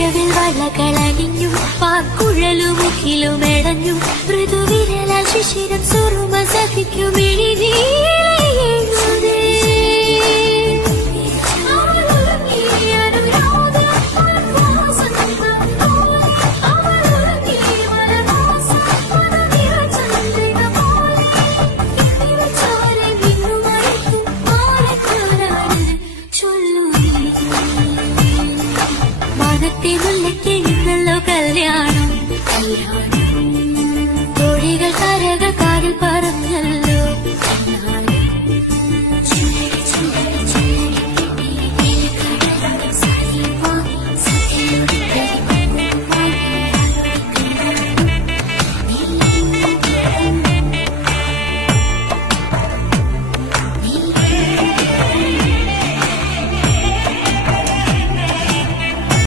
മഴവിൽ വള്ളകളണിഞ്ഞു പാക്കുഴലുമുഖിലുമെടഞ്ഞു മൃദുവിരല ശിശിരം സുറുമ സഖിക്കും കല്യാണം തോഴികൾ കരകൾ കാതിൽ പറ